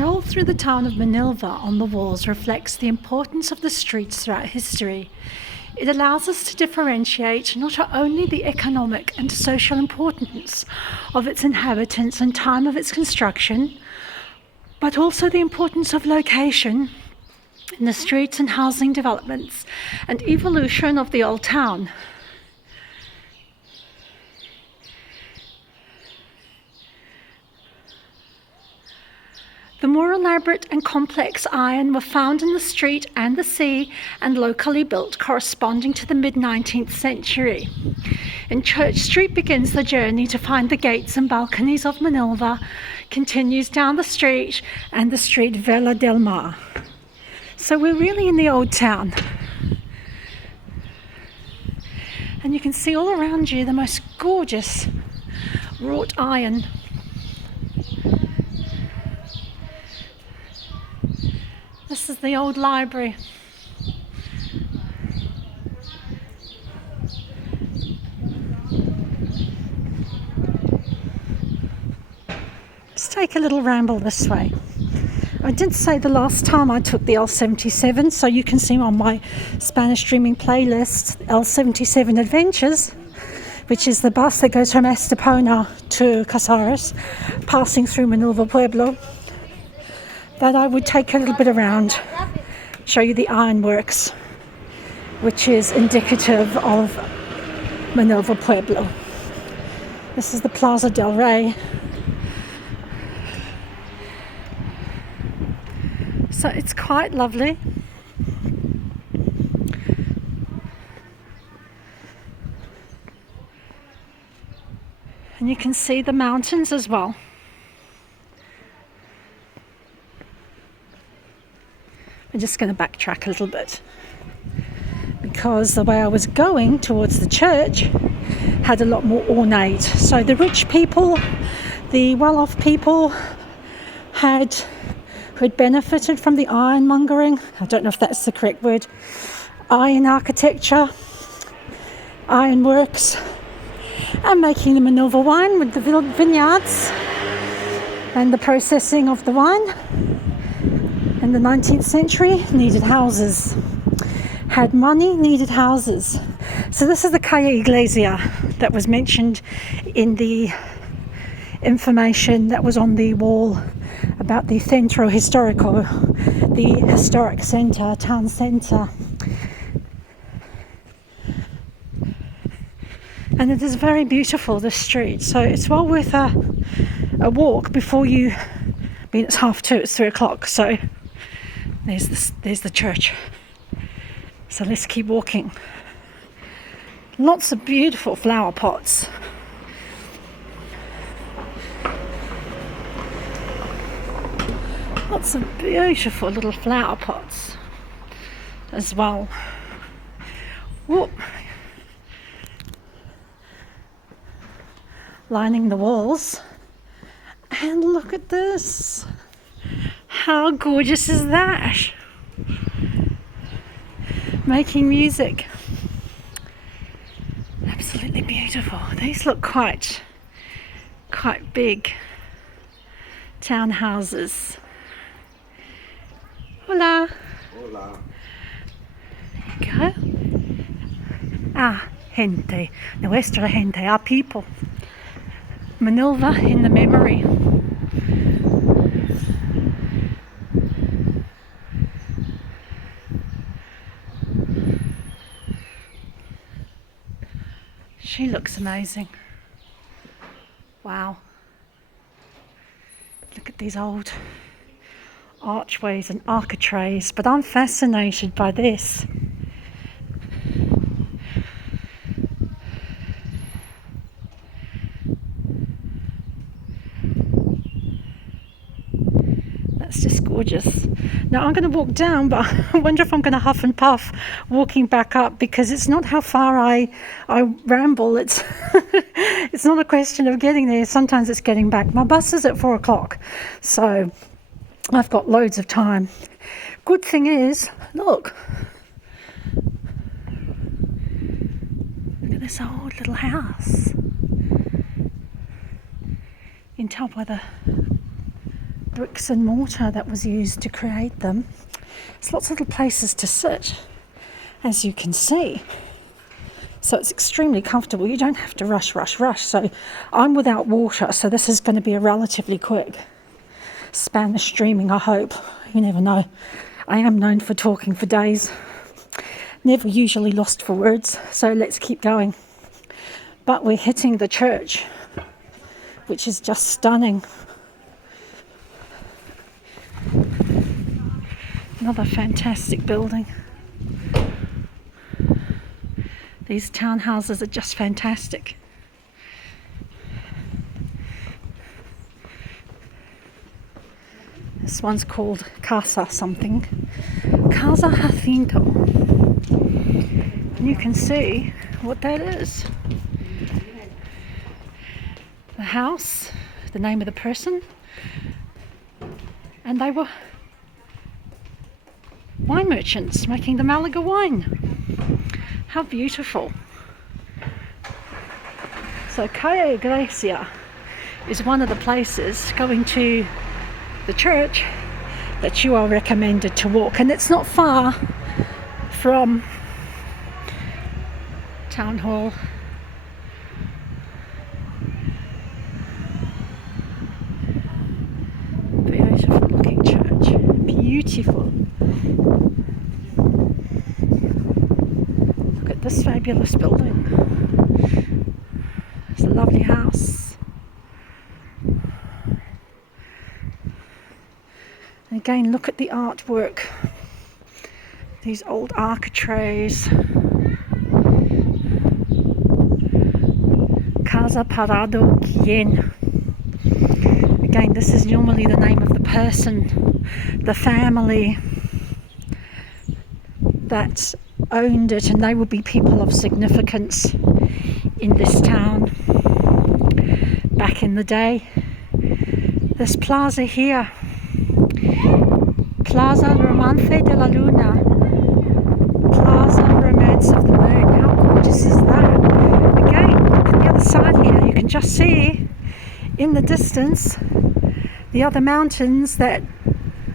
stroll through the town of Manilva on the walls reflects the importance of the streets throughout history. It allows us to differentiate not only the economic and social importance of its inhabitants and time of its construction, but also the importance of location in the streets and housing developments and evolution of the old town. The more elaborate and complex iron were found in the street and the sea and locally built corresponding to the mid-19th century. In Church Street begins the journey to find the gates and balconies of Manilva, continues down the street and the street Vela del Mar. So we're really in the old town. And you can see all around you the most gorgeous wrought iron. This is the old library. Let's take a little ramble this way. I did say the last time I took the L77, so you can see on my Spanish streaming playlist, L77 Adventures, which is the bus that goes from Estepona to Casares, passing through Manilva Pueblo, that I would take a little bit around, show you the ironworks, which is indicative of Manilva Pueblo. This is the Plaza del Rey. So it's quite lovely. And you can see the mountains as well. I'm just going to backtrack a little bit because the way I was going towards the church had a lot more ornate. So the rich people, the well-off people who had benefited from the ironmongering, I don't know if that's the correct word, iron architecture, ironworks, and making the Manilva wine with the vineyards and the processing of the wine. In the 19th century, needed houses. Had money, needed houses. So this is the Calle Iglesia that was mentioned in the information that was on the wall about the Centro Histórico, the historic centre, town centre. And it is very beautiful, this street. So it's well worth a walk before you, I mean it's 2:30, it's 3:00, so there's the church. So let's keep walking. Lots of beautiful flower pots. Lots of beautiful little flower pots as well. Whoop. Lining the walls. And look at this. How gorgeous is that? Making music. Absolutely beautiful. These look quite big townhouses. Hola. Hola. There you go. Gente. Nuestra gente. Our people. Manilva in the memory. She looks amazing. Wow. Look at these old archways and architraves, but I'm fascinated by this. That's just gorgeous. Now I'm going to walk down, but I wonder if I'm going to huff and puff walking back up, because it's not how far I ramble. It's it's not a question of getting there. Sometimes it's getting back. My bus is at 4:00, so I've got loads of time. Good thing is, look at this old little house. You can tell by the bricks and mortar that was used to create them. There's lots of little places to sit, as you can see. So it's extremely comfortable. You don't have to rush. So I'm without water, so this is going to be a relatively quick Spanish streaming, I hope. You never know. I am known for talking for days. Never usually lost for words, so let's keep going. But we're hitting the church, which is just stunning. Another fantastic building. These townhouses are just fantastic. This one's called Casa something. Casa Jacinto. And you can see what that is. The house, the name of the person, and they were wine merchants making the Malaga wine. How beautiful. So Calle Iglesia is one of the places going to the church that you are recommended to walk, and it's not far from Town Hall. Beautiful looking church. Beautiful. Look at this fabulous building. It's a lovely house. And again, look at the artwork. These old architraves. Casa Parado Quien. Again, this is normally the name of the person, the family that owned it, and they would be people of significance in this town back in the day. This plaza here, Plaza Romance de la Luna, Plaza Romance of the Moon. How gorgeous is that? Again, look at the other side here. You can just see in the distance the other mountains that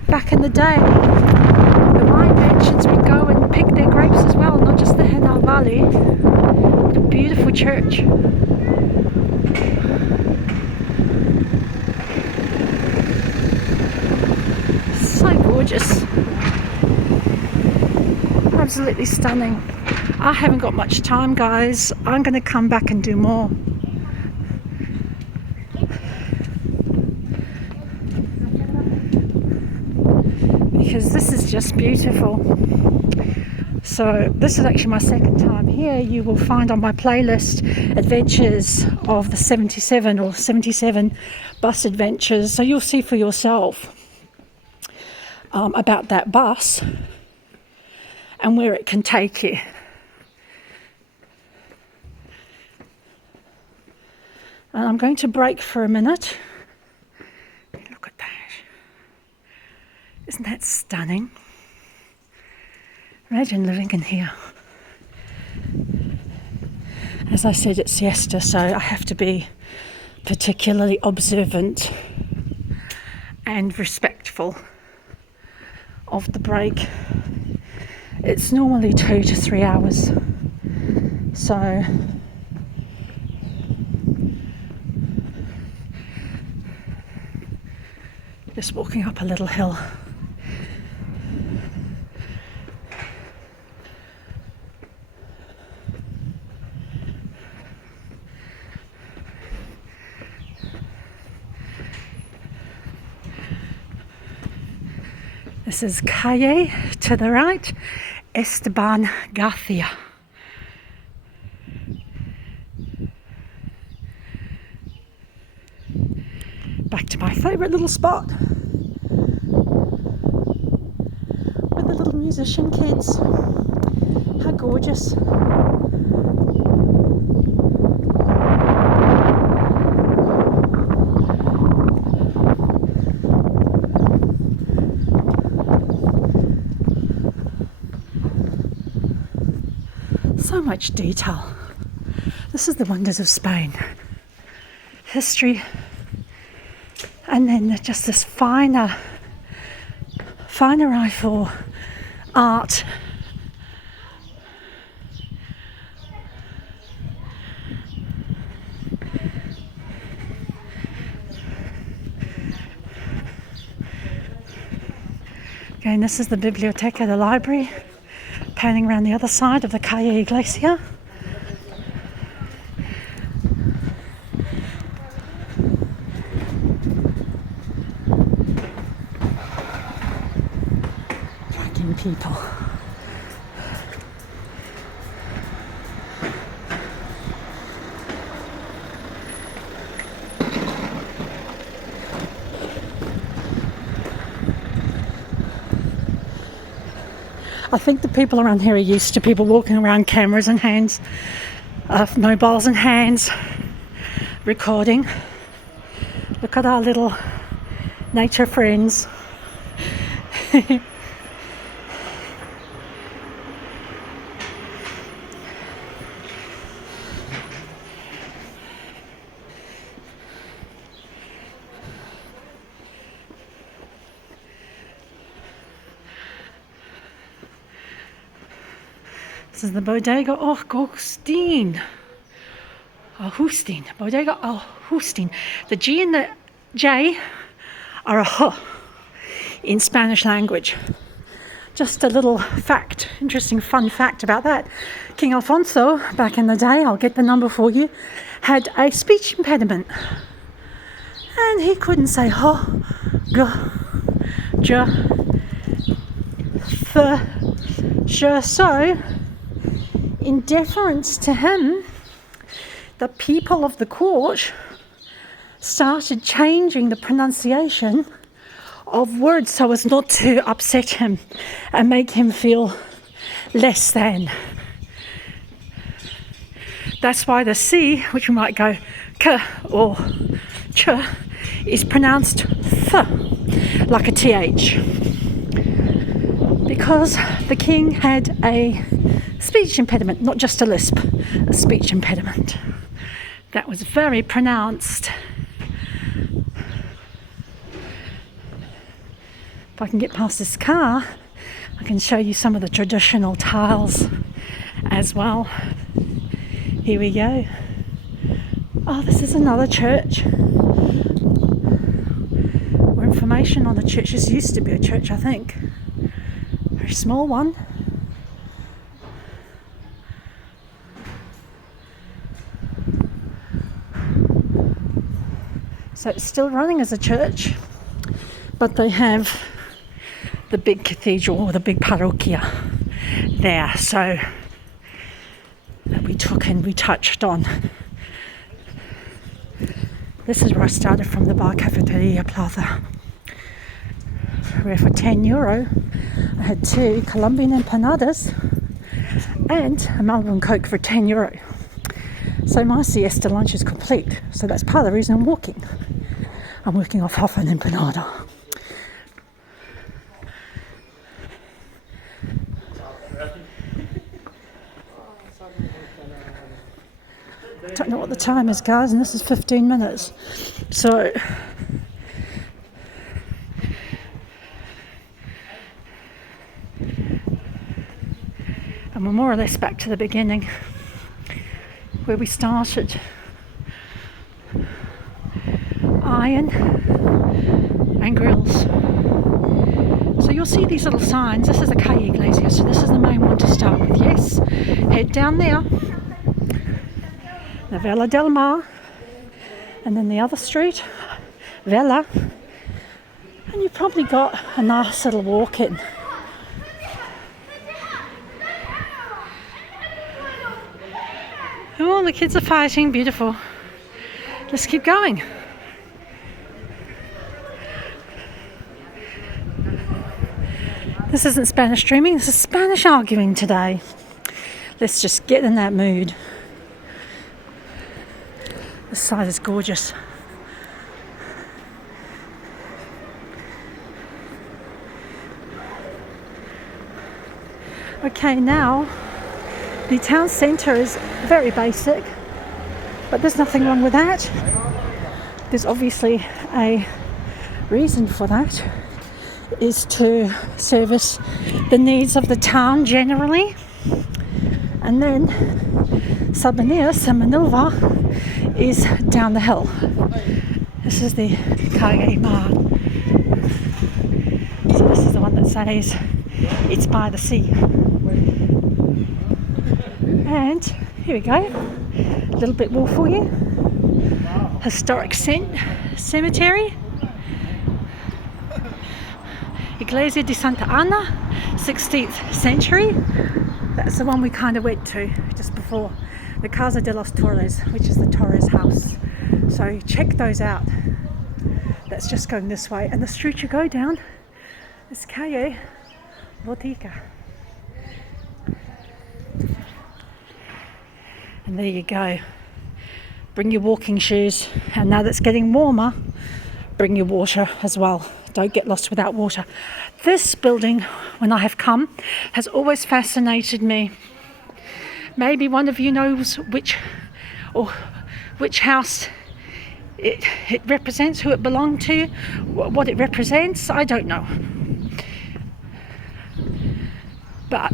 back in the day the wine merchants would go and pick their grapes as well, not just the Henal Valley. What a beautiful church. So gorgeous. Absolutely stunning. I haven't got much time, guys. I'm going to come back and do more. Because this is just beautiful. So this is actually my second time here. You will find on my playlist adventures of the 77 or 77 bus adventures, so you'll see for yourself about that bus and where it can take you. And I'm going to break for a minute. Look at that. Isn't that stunning? Imagine living in here. As I said, it's siesta, so I have to be particularly observant and respectful of the break. It's normally 2 to 3 hours. So just walking up a little hill. This is Calle to the right, Esteban Garcia. Back to my favourite little spot with the little musician kids. How gorgeous. So much detail. This is the wonders of Spain. History And then just this finer eye for art. Again, this is the biblioteca, the library, panning around the other side of the Calle Iglesia. Dragging people. I think the people around here are used to people walking around, cameras in hands, mobiles in hands, recording. Look at our little nature friends. This is the Bodega Augustin. Augustin. Bodega Augustin. The G and the J are a H in Spanish language. Just a little fact, interesting fun fact about that. King Alfonso, back in the day, I'll get the number for you, had a speech impediment. And he couldn't say H, G, J, Th, Sh. So, in deference to him, the people of the court started changing the pronunciation of words so as not to upset him and make him feel less than. That's why the C, which we might go K or Ch, is pronounced Th, like a TH. Because the king had a speech impediment, not just a lisp, a speech impediment. That was very pronounced. If I can get past this car, I can show you some of the traditional tiles as well. Here we go. Oh, this is another church. More information on the church. This used to be a church, I think. Very small one. So it's still running as a church, but they have the big cathedral or the big parroquia there. So that we took and we touched on. This is where I started from, the bar cafeteria Plaza, where for €10 I had 2 Colombian empanadas and a Malibu Coke for €10. So my siesta lunch is complete. So that's part of the reason I'm walking. I'm working off half an empanada. Don't know what the time is, guys, and this is 15 minutes. So and we're more or less back to the beginning where we started. Iron and grills. So you'll see these little signs. This is the Calle Iglesia, so this is the main one to start with. Yes, head down there. The Vela del Mar, and then the other street, Vela, and you've probably got a nice little walk in. Oh, the kids are fighting, beautiful. Let's keep going. This isn't Spanish streaming, this is Spanish arguing today. Let's just get in that mood. This side is gorgeous. Okay, now the town centre is very basic, but there's nothing wrong with that. There's obviously a Reason for that is to service the needs of the town generally. And then Sabinillas and Manilva is down the hill. This is the Calle Mar. So this is the one that says it's by the sea. And here we go, a little bit more for you. Historic cemetery, Iglesia de Santa Ana, 16th century. That's the one we kind of went to just before, the Casa de los Torres, which is the Torres house. So check those out. That's just going this way, and the street you go down is Calle Botica. And there you go. Bring your walking shoes, and now that's getting warmer, bring your water as well. Don't get lost without water. This building, when I have come, has always fascinated me. Maybe one of you knows which house it represents, who it belonged to, what it represents. I don't know. But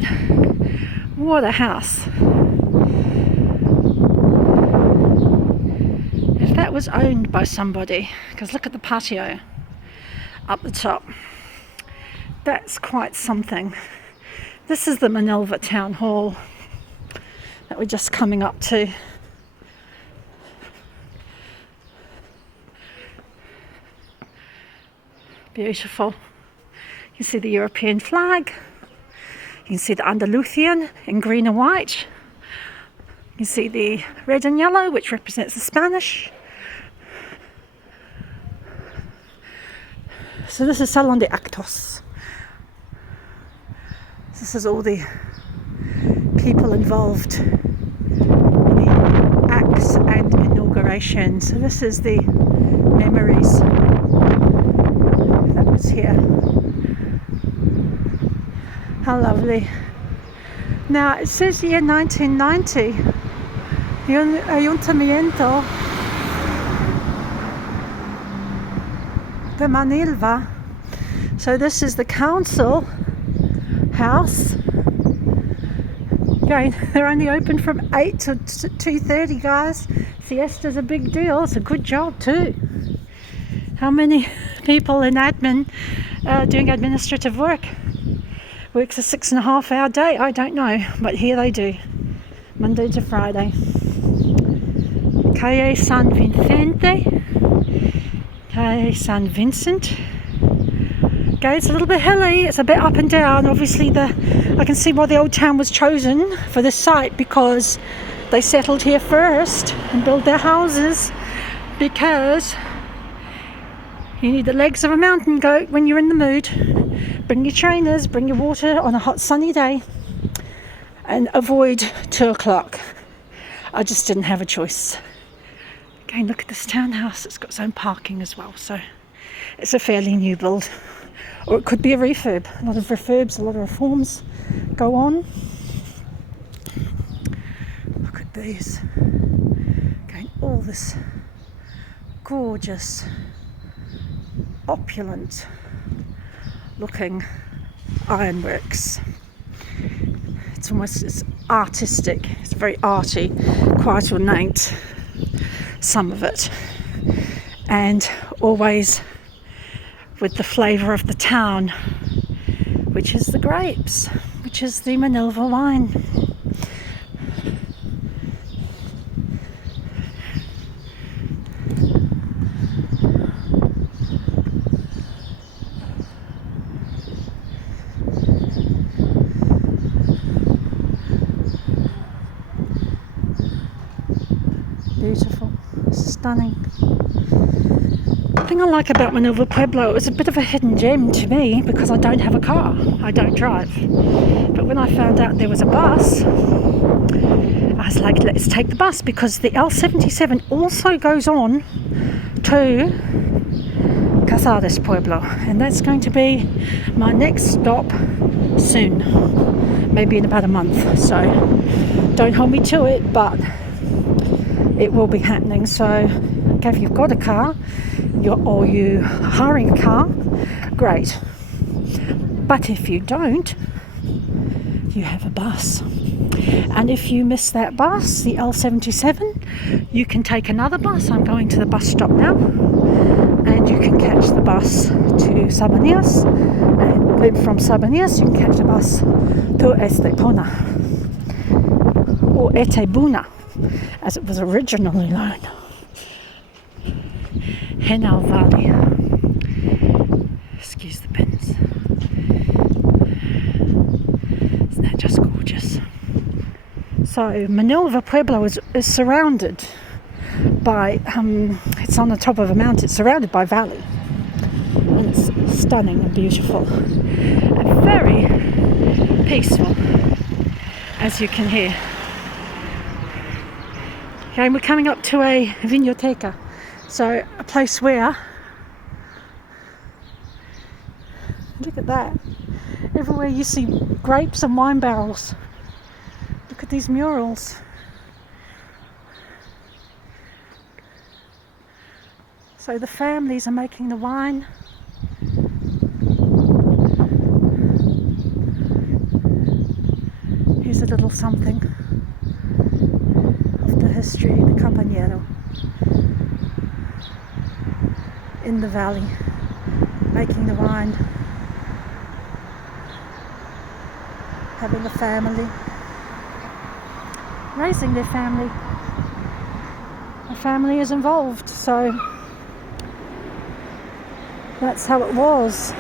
what a house. If that was owned by somebody, because look at the patio up the top. That's quite something. This is the Manilva Town Hall that we're just coming up to. Beautiful. You can see the European flag. You can see the Andalusian in green and white. You can see the red and yellow, which represents the Spanish. So this is Salon de Actos. This is all the people involved in the acts and inauguration. So this is the memories that was here. How lovely. Now it says year 1990, the Ayuntamiento de Manilva. So this is the council house. Again, they're only open from 8 to 2:30, guys. Siesta's a big deal. It's a good job too. How many people in admin doing administrative work works a 6.5 hour day? I don't know, but here they do, Monday to Friday. Calle San Vicente, Calle San Vincent. Okay, it's a little bit hilly, it's a bit up and down. Obviously I can see why the old town was chosen for this site, because they settled here first and built their houses, because you need the legs of a mountain goat when you're in the mood. Bring your trainers, bring your water on a hot sunny day, and avoid 2 o'clock. I just didn't have a choice. Again, look at this townhouse, it's got its own parking as well, so it's a fairly new build. Or it could be a refurb. A lot of refurbs, a lot of reforms go on. Look at these. Again, all this gorgeous, opulent looking ironworks. It's artistic, it's very arty, quite ornate, some of it, and always with the flavour of the town, which is the grapes, which is the Manilva wine. Beautiful, stunning. The thing I like about Manilva Pueblo, it's a bit of a hidden gem to me because I don't have a car, I don't drive. But when I found out there was a bus, I was like, let's take the bus, because the L77 also goes on to Casares Pueblo, and that's going to be my next stop soon, maybe in about a month. So don't hold me to it, but it will be happening. So Okay, if you've got a car, or you're hiring a car, great. But if you don't, you have a bus. And if you miss that bus, the L77, you can take another bus. I'm going to the bus stop now. And you can catch the bus to Sabinillas. And then from Sabinillas, you can catch the bus to Estepona. Or Estepona, as it was originally known. Henal Valley. Excuse the pins. Isn't that just gorgeous? So Manilva Pueblo is surrounded by, it's on the top of a mountain, it's surrounded by valley. And it's stunning and beautiful. And very peaceful, as you can hear. Okay, and we're coming up to a vinoteca. So a place where, look at that, everywhere you see grapes and wine barrels. Look at these murals. So the families are making the wine. Here's a little something of the history, the Compañero. In the valley, making the wine, having a family, raising their family. The family is involved, so that's how it was.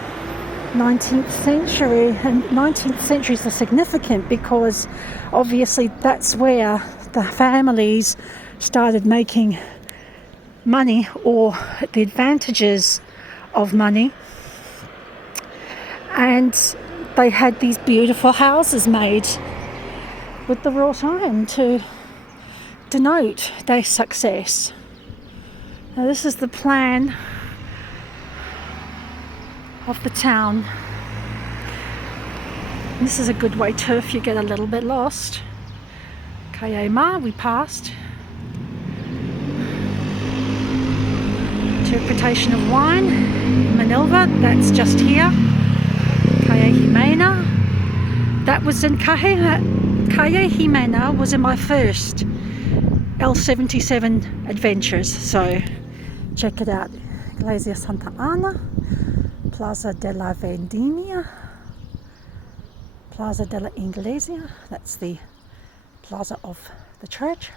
19th century, and 19th centuries are significant because obviously that's where the families started making money, or the advantages of money, and they had these beautiful houses made with the wrought iron to denote their success. Now this is the plan of the town. This is a good way too if you get a little bit lost. Calle Ma, we passed. Interpretation of wine, Manilva, that's just here. Calle Jimena, that was in Calle Jimena was in my first L77 adventures, so check it out. Iglesia Santa Ana, Plaza de la Vendimia, Plaza de la Iglesia, that's the plaza of the church.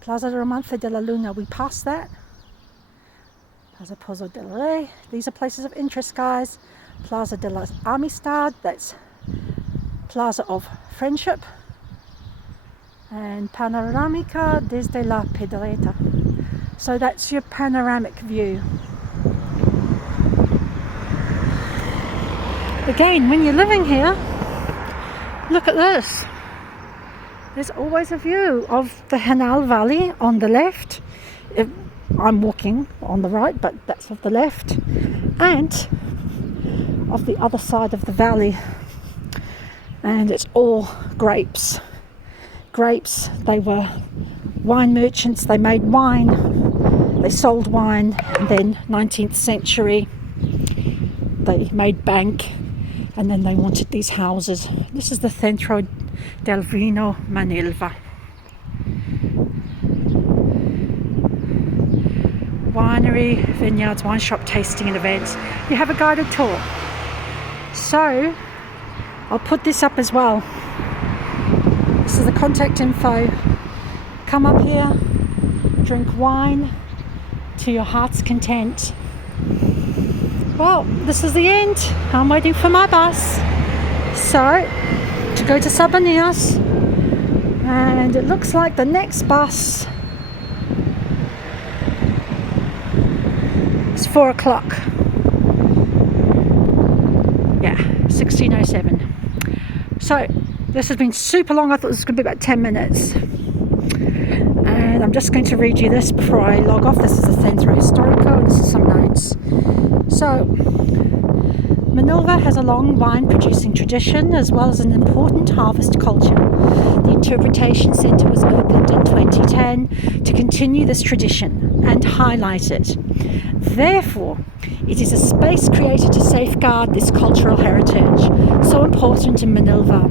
Plaza Romance de la Luna, we passed that. Plaza Pozo del Rey, these are places of interest, guys. Plaza de la Amistad, that's Plaza of Friendship. And Panoramica desde la Pedreta. So that's your panoramic view. Again, when you're living here, look at this. There's always a view of the Henal Valley on the left. I'm walking on the right, but that's of the left, and of the other side of the valley, and it's all grapes. They were wine merchants, they made wine, they sold wine, and then 19th century they made bank, and then they wanted these houses. This is the Centro del Vino Manilva. Winery, vineyards, wine shop, tasting and events. You have a guided tour. So I'll put this up as well. This is the contact info. Come up here, drink wine to your heart's content. Well, this is the end. I'm waiting for my bus. So, to go to Sabinillas. And it looks like the next bus is 4 o'clock. Yeah, 16:07. So, this has been super long. I thought this was going to be about 10 minutes. And I'm just going to read you this before I log off. This is the Centro Histórico, and this is some notes. So, Manilva has a long wine producing tradition as well as an important harvest culture. The Interpretation Centre was opened in 2010 to continue this tradition and highlight it. Therefore, it is a space created to safeguard this cultural heritage, so important in Manilva.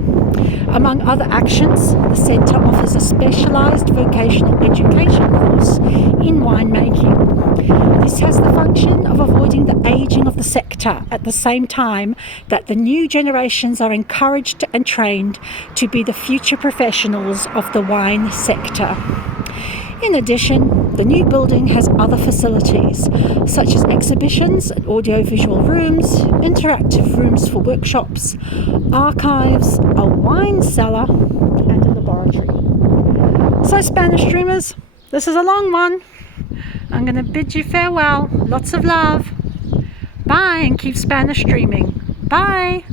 Among other actions, the centre offers a specialised vocational education course in winemaking. This has the function of avoiding the ageing of the sector at the same time that the new generations are encouraged and trained to be the future professionals of the wine sector. In addition, the new building has other facilities, such as exhibitions and audiovisual rooms, interactive rooms for workshops, archives, a wine cellar, and a laboratory. So, Spanish dreamers, this is a long one. I'm going to bid you farewell. Lots of love. Bye, and keep Spanish dreaming. Bye.